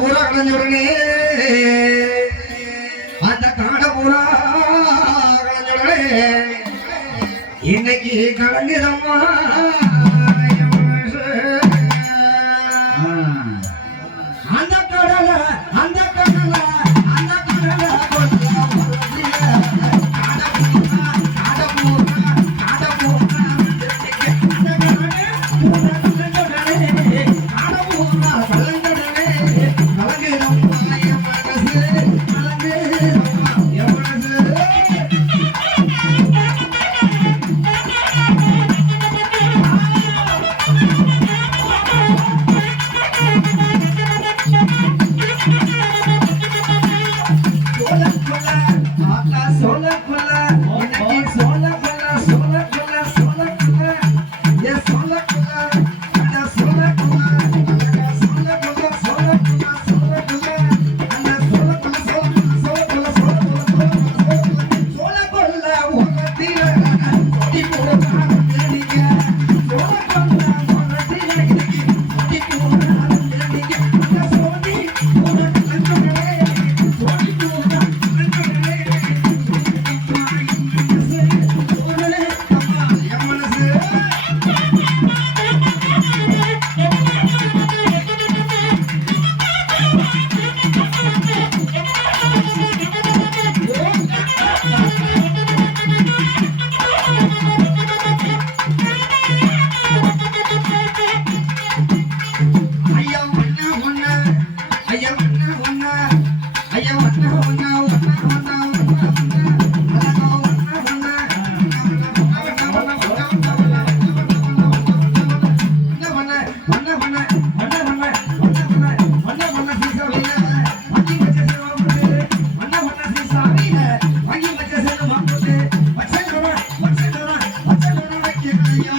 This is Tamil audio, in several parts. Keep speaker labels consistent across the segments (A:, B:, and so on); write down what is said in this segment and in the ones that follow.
A: பூரா கலைஞ்சுடனே அந்த காட பூரா கலைஞ்சுடனே இன்னைக்கு கலைஞரம்மா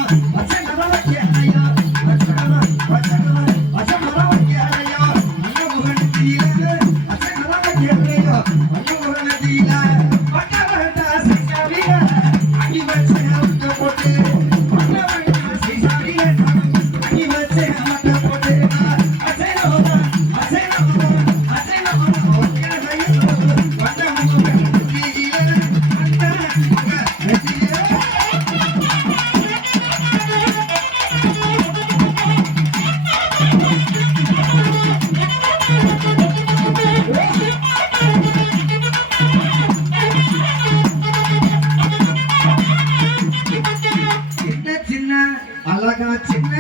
A: 我坚持 అలాగా చిన్న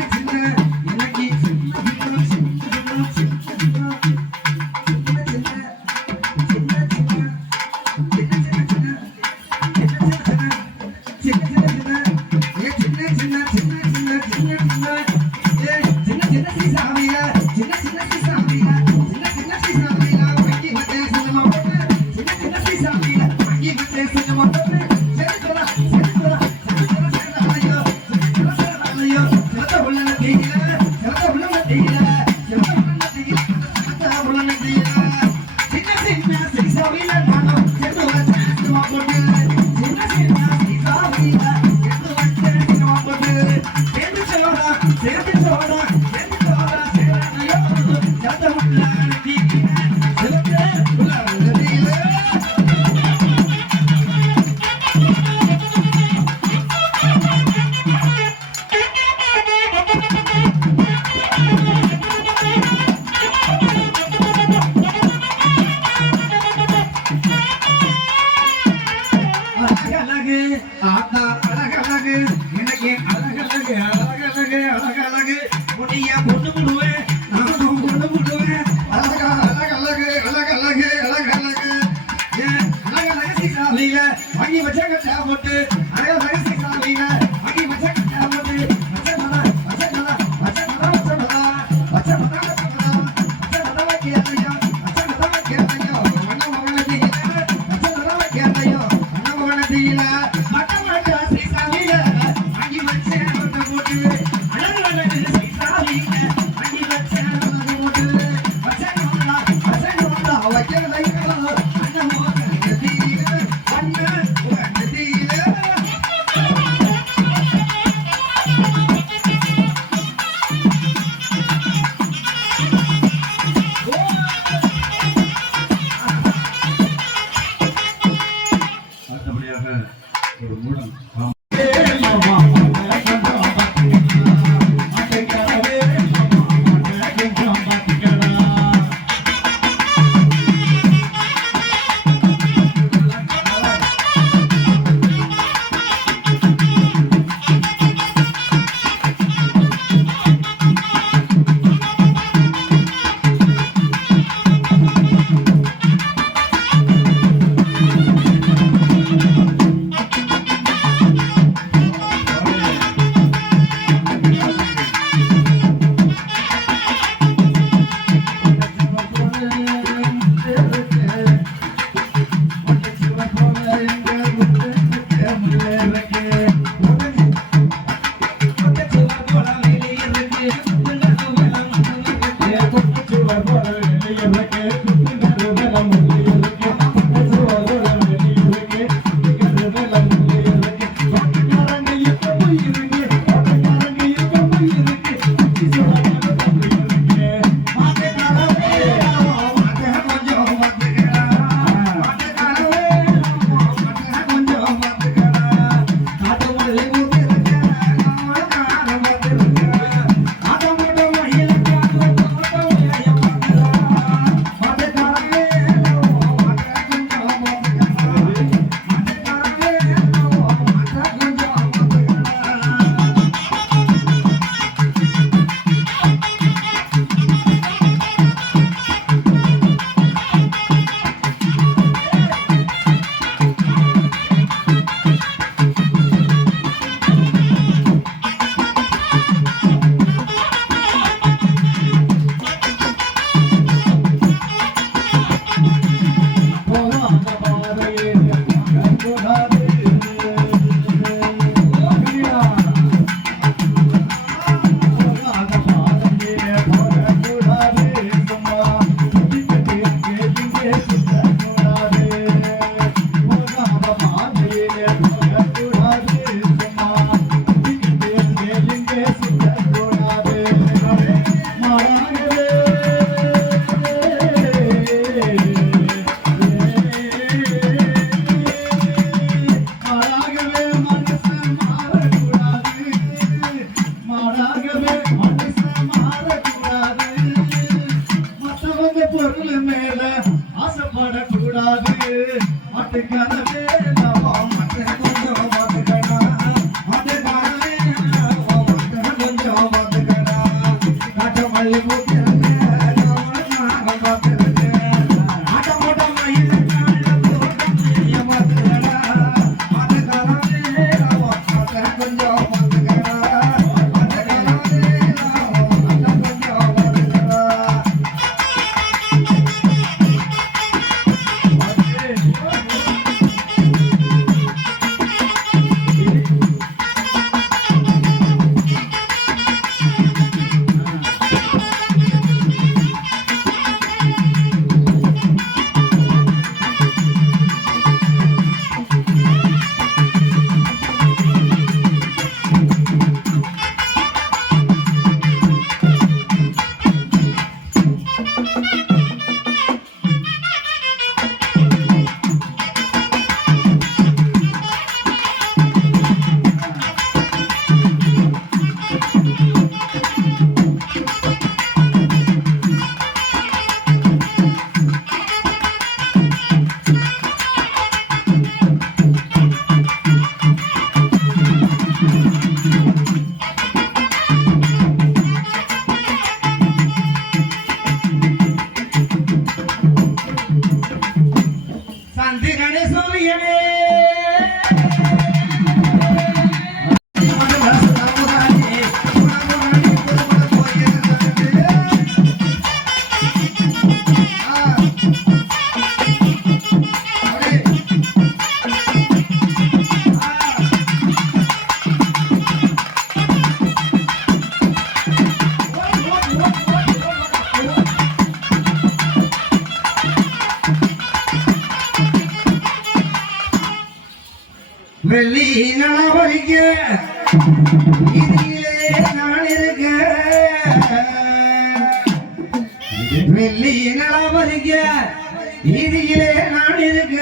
A: Thank you. வெள்ளி நலவழிக்க இதிலே நான் இருக்க வெள்ளி நலவழிக்க இதிலே நான் இருக்க.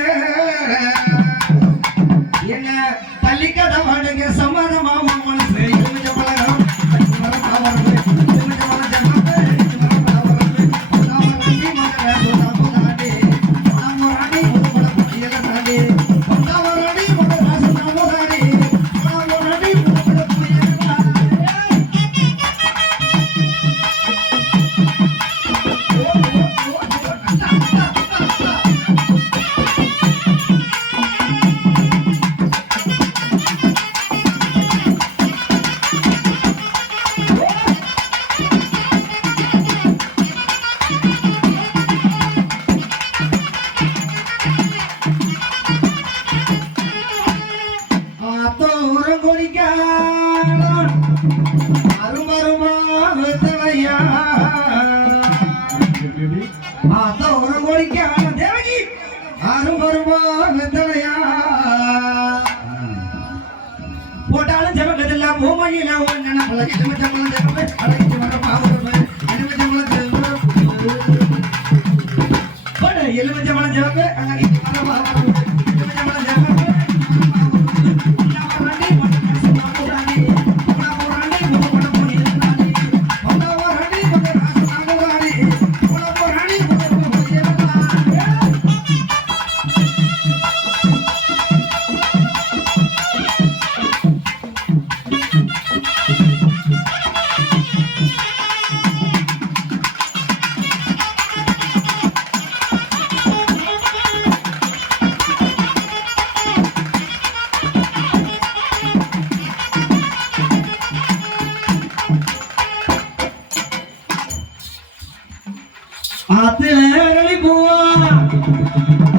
A: ஆத்துல அரளி பூவா.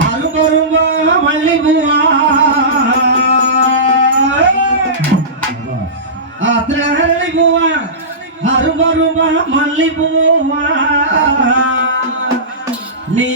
A: அரும்பரும்பா மல்லி பூவா ஆத்துல அரளி பூவா. அரும்பரும்பா நீ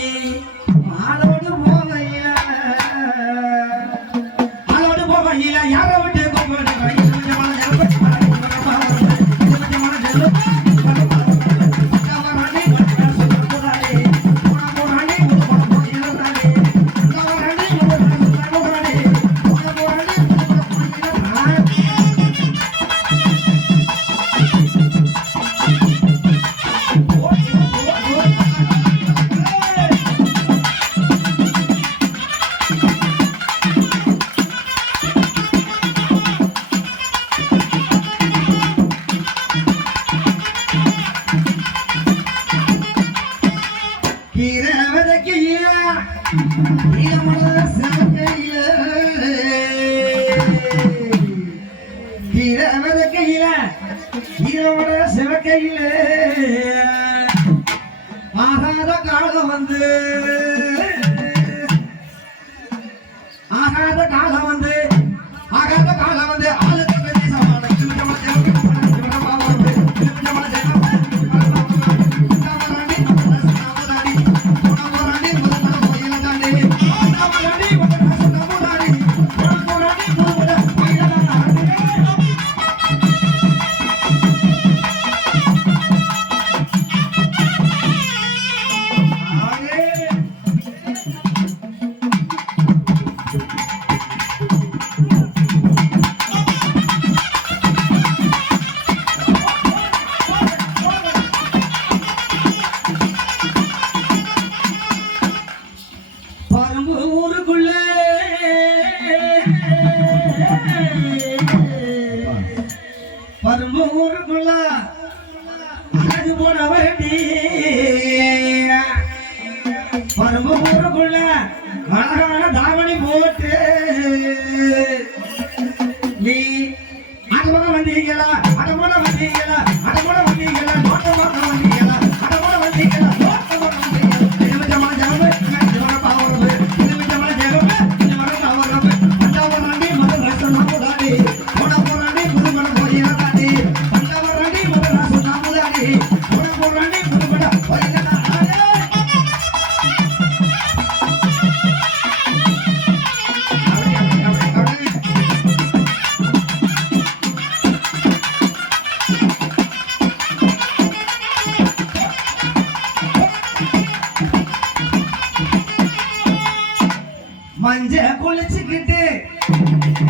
A: மஞ்ச குளிச்சுக்கிட்டு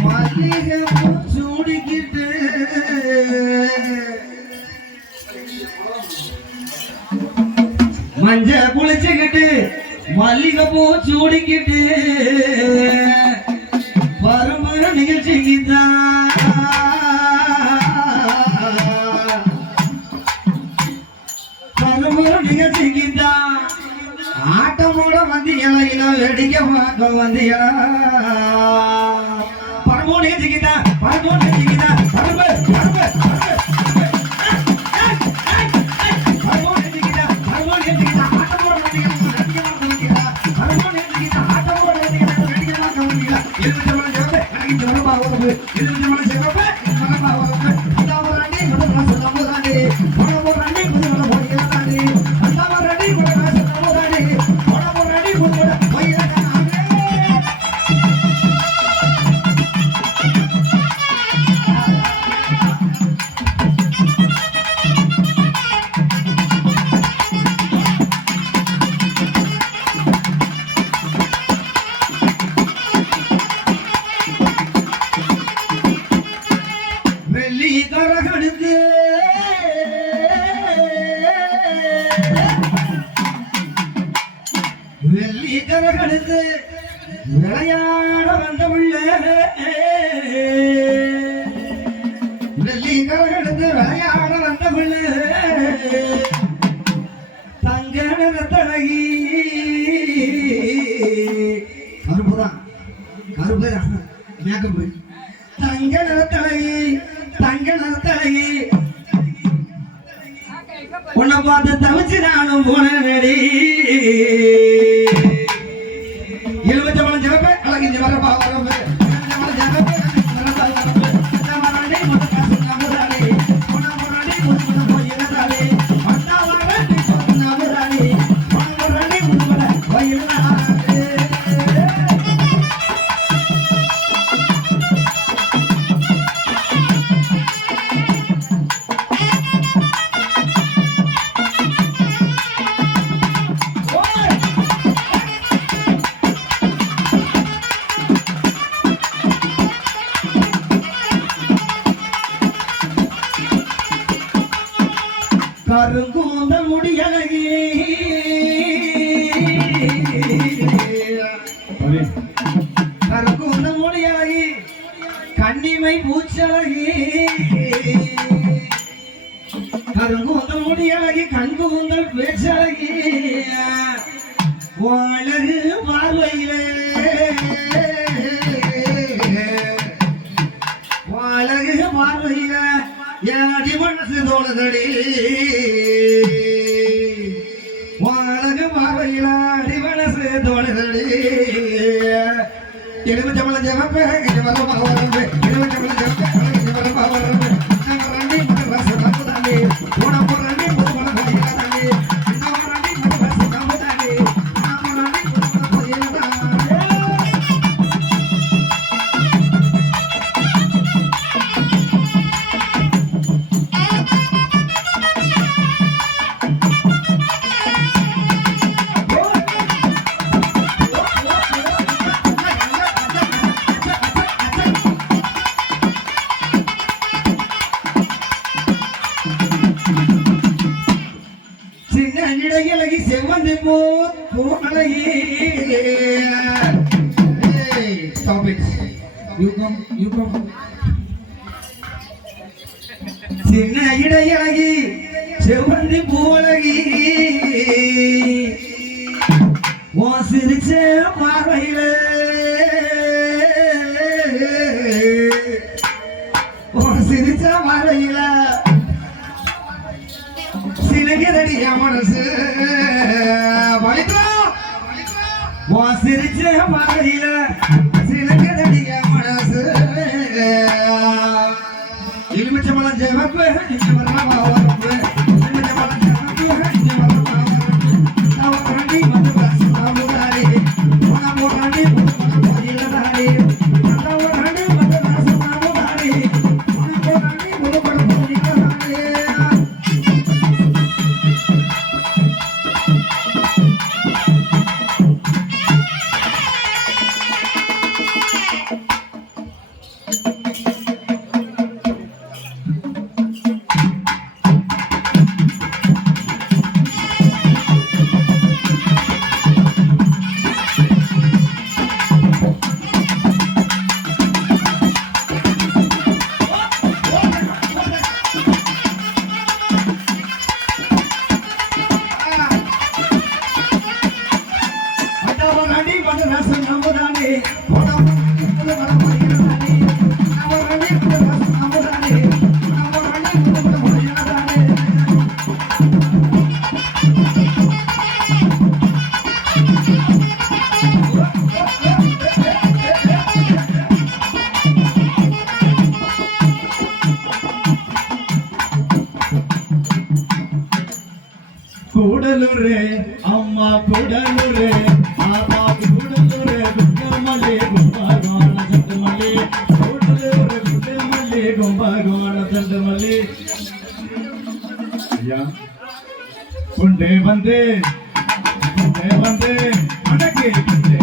A: மல்லிகை சூடிக்கிட்டு. மஞ்ச குளிச்சுக்கிட்டு மல்லிகை பூ சூடிக்கிட்டு. பரும நிகழ்ச்சிக்கு தான் பரும நிகழ்ச்சிக்கு தான் ஆட்டம் கூட வந்து இலையில வெடிக்க மாட்டோம் வந்து பரமோடு ஏற்றுக்கிட்டா பரமோடு வெள்ளி கடந்து விளையாட வந்த உள்ள வெள்ளி கடந்து விளையாட வந்த உள்ள தங்க தழகி கருப்புதான் கருப்பு மேக்கப் தங்க நிறத்தழகி தங்க நிறத்தழகி. உன்னை பார்த்து தவிச்சு நானும் போனேன் జమ జమ జమ జమ జమ சின்ன இடையாகி செவ்வந்தி பூலகி. ஓ சிரிச்ச பார்வையில ஓ சிரிச்ச பார்வையில சிலகிதடி மனசு பவித்ரா ஓ சிரிச்ச
B: பார்வையில never play. கொண்டே வந்து கொண்டே வந்து மடக்கே கொண்டே